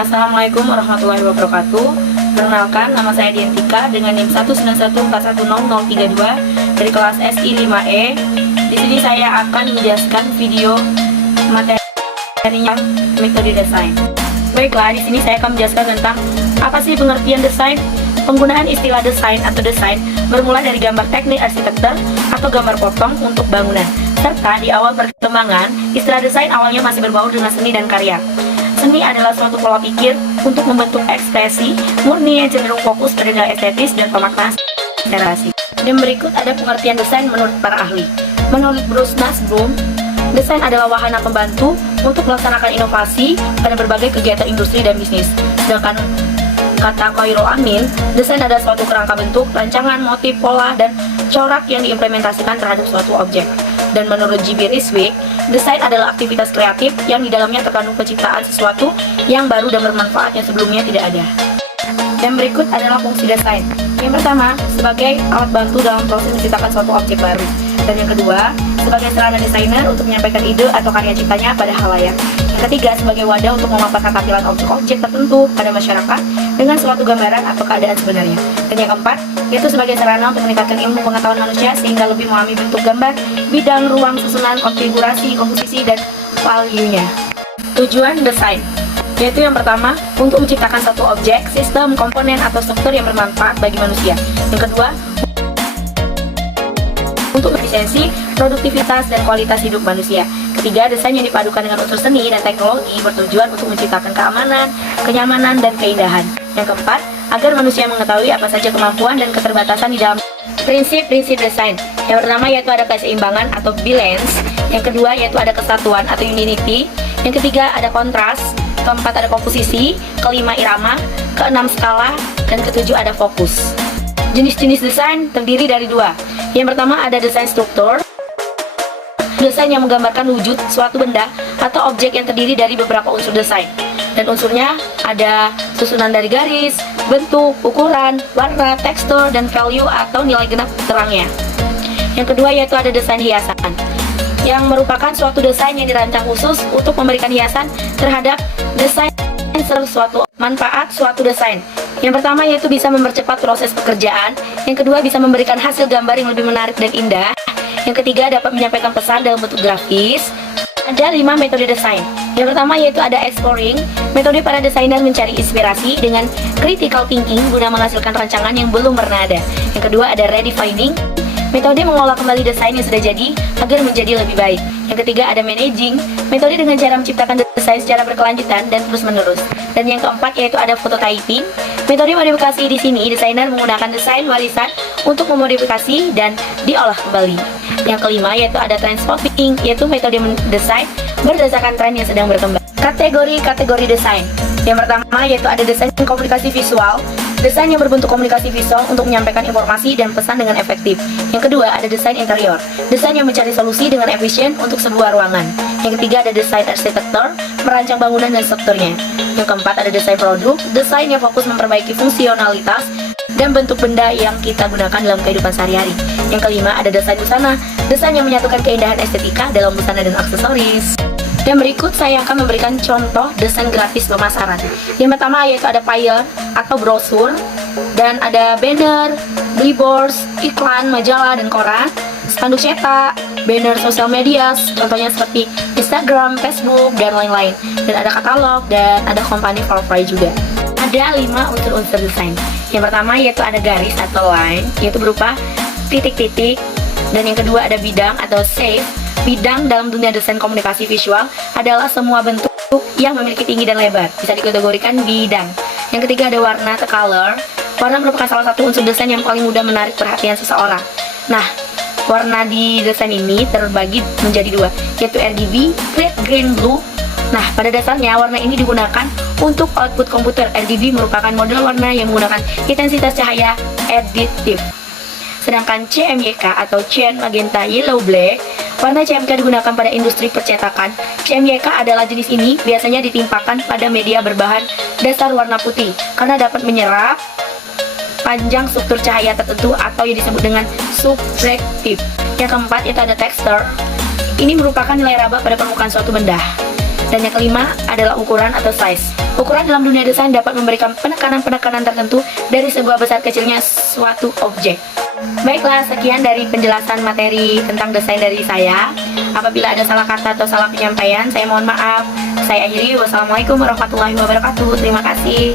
Assalamualaikum warahmatullahi wabarakatuh. Perkenalkan, nama saya Dientika dengan NIM 191410032 dari kelas SI 5E. Di sini saya akan menjelaskan video materinya metode desain. Baiklah, di sini saya akan menjelaskan tentang apa sih pengertian desain. Penggunaan istilah desain atau desain bermula dari gambar teknik arsitektur atau gambar potong untuk bangunan. Serta di awal perkembangan, istilah desain awalnya masih berbaur dengan seni dan karya. Seni adalah suatu pola pikir untuk membentuk ekspresi murni yang cenderung fokus pada nilai estetis dan pemaknaan secara asli. Dan berikut ada pengertian desain menurut para ahli. Menurut Bruce Nussbaum, desain adalah wahana pembantu untuk melaksanakan inovasi pada berbagai kegiatan industri dan bisnis. Sedangkan kata Khairul Amin, desain adalah suatu kerangka bentuk, rancangan, motif, pola, dan corak yang diimplementasikan terhadap suatu objek. Dan menurut J.B. Rishwick, desain adalah aktivitas kreatif yang di dalamnya terkandung penciptaan sesuatu yang baru dan bermanfaat yang sebelumnya tidak ada. Dan berikut adalah fungsi desain. Yang pertama, sebagai alat bantu dalam proses menciptakan suatu objek baru. Dan yang kedua, sebagai sarana desainer untuk menyampaikan ide atau karya ciptanya pada halayak. Yang ketiga, sebagai wadah untuk memaparkan tampilan objek-objek tertentu pada masyarakat dengan suatu gambaran atau keadaan sebenarnya. Dan yang keempat, yaitu sebagai sarana untuk meningkatkan ilmu pengetahuan manusia sehingga lebih memahami bentuk gambar, bidang, ruang, susunan, konfigurasi, komposisi, dan value-nya. Tujuan desain yaitu yang pertama, untuk menciptakan satu objek, sistem, komponen, atau struktur yang bermanfaat bagi manusia. Yang kedua, untuk efisiensi, produktivitas, dan kualitas hidup manusia. Ketiga, desain yang dipadukan dengan unsur seni dan teknologi bertujuan untuk menciptakan keamanan, kenyamanan, dan keindahan. Yang keempat, agar manusia mengetahui apa saja kemampuan dan keterbatasan di dalam prinsip-prinsip desain. Yang pertama yaitu ada keseimbangan atau balance. Yang kedua yaitu ada kesatuan atau unity. Yang ketiga ada kontras. Keempat ada komposisi. Kelima irama. Keenam skala. Dan ketujuh ada fokus. Jenis-jenis desain terdiri dari dua. Yang pertama ada desain struktur. Desain yang menggambarkan wujud suatu benda atau objek yang terdiri dari beberapa unsur desain. Dan unsurnya ada susunan dari garis, bentuk, ukuran, warna, tekstur, dan value atau nilai genap terangnya. Yang kedua yaitu ada desain hiasan, yang merupakan suatu desain yang dirancang khusus untuk memberikan hiasan terhadap desain suatu manfaat suatu desain. Yang pertama yaitu bisa mempercepat proses pekerjaan. Yang kedua bisa memberikan hasil gambar yang lebih menarik dan indah. Yang ketiga dapat menyampaikan pesan dalam bentuk grafis. Ada 5 metode desain. Yang pertama yaitu ada exploring. Metode para desainer mencari inspirasi dengan critical thinking guna menghasilkan rancangan yang belum pernah ada. Yang kedua ada redefining. Metode mengolah kembali desain yang sudah jadi agar menjadi lebih baik. Yang ketiga ada managing. Metode dengan cara menciptakan desain secara berkelanjutan dan terus menerus. Dan yang keempat yaitu ada prototyping. Metode modifikasi di sini desainer menggunakan desain warisan untuk memodifikasi dan diolah kembali. Yang kelima yaitu ada transposing, yaitu metode desain berdasarkan tren yang sedang berkembang. Kategori desain. Yang pertama yaitu ada desain komunikasi visual. Desain yang berbentuk komunikasi visual untuk menyampaikan informasi dan pesan dengan efektif. Yang kedua ada desain interior. Desain yang mencari solusi dengan efisien untuk sebuah ruangan. Yang ketiga ada desain arsitektur, merancang bangunan dan strukturnya. Yang keempat ada desain produk. Desain yang fokus memperbaiki fungsionalitas dan bentuk benda yang kita gunakan dalam kehidupan sehari-hari. Yang kelima ada desain busana. Desain yang menyatukan keindahan estetika dalam busana dan aksesoris. Dan berikut saya akan memberikan contoh desain grafis pemasaran. Yang pertama yaitu ada flyer atau brosur, dan ada banner, billboards, iklan, majalah, dan koran, spanduk cetak, banner sosial media, contohnya seperti Instagram, Facebook, dan lain-lain. Dan ada katalog, dan ada company profile juga. Ada 5 unsur-unsur desain. Yang pertama yaitu ada garis atau line, yaitu berupa titik-titik. Dan yang kedua ada bidang atau shape. Bidang dalam dunia desain komunikasi visual adalah semua bentuk yang memiliki tinggi dan lebar. Bisa dikategorikan bidang. Yang ketiga ada warna atau color. Warna merupakan salah satu unsur desain yang paling mudah menarik perhatian seseorang. Nah, warna di desain ini terbagi menjadi 2, yaitu RGB, red, green, blue. Nah, pada dasarnya warna ini digunakan untuk output komputer. RGB merupakan model warna yang menggunakan intensitas cahaya additif. Sedangkan CMYK atau cyan, magenta, yellow, black, warna CMYK digunakan pada industri percetakan. CMYK adalah jenis ini biasanya ditimpakan pada media berbahan dasar warna putih karena dapat menyerap panjang struktur cahaya tertentu atau yang disebut dengan subtraktif. Yang keempat yaitu ada tekstur. Ini merupakan nilai raba pada permukaan suatu benda. Dan yang kelima adalah ukuran atau size. Ukuran dalam dunia desain dapat memberikan penekanan-penekanan tertentu dari sebuah besar kecilnya suatu objek. Baiklah, sekian dari penjelasan materi tentang desain dari saya. Apabila ada salah kata atau salah penyampaian, saya mohon maaf. Saya akhiri, wassalamualaikum warahmatullahi wabarakatuh. Terima kasih.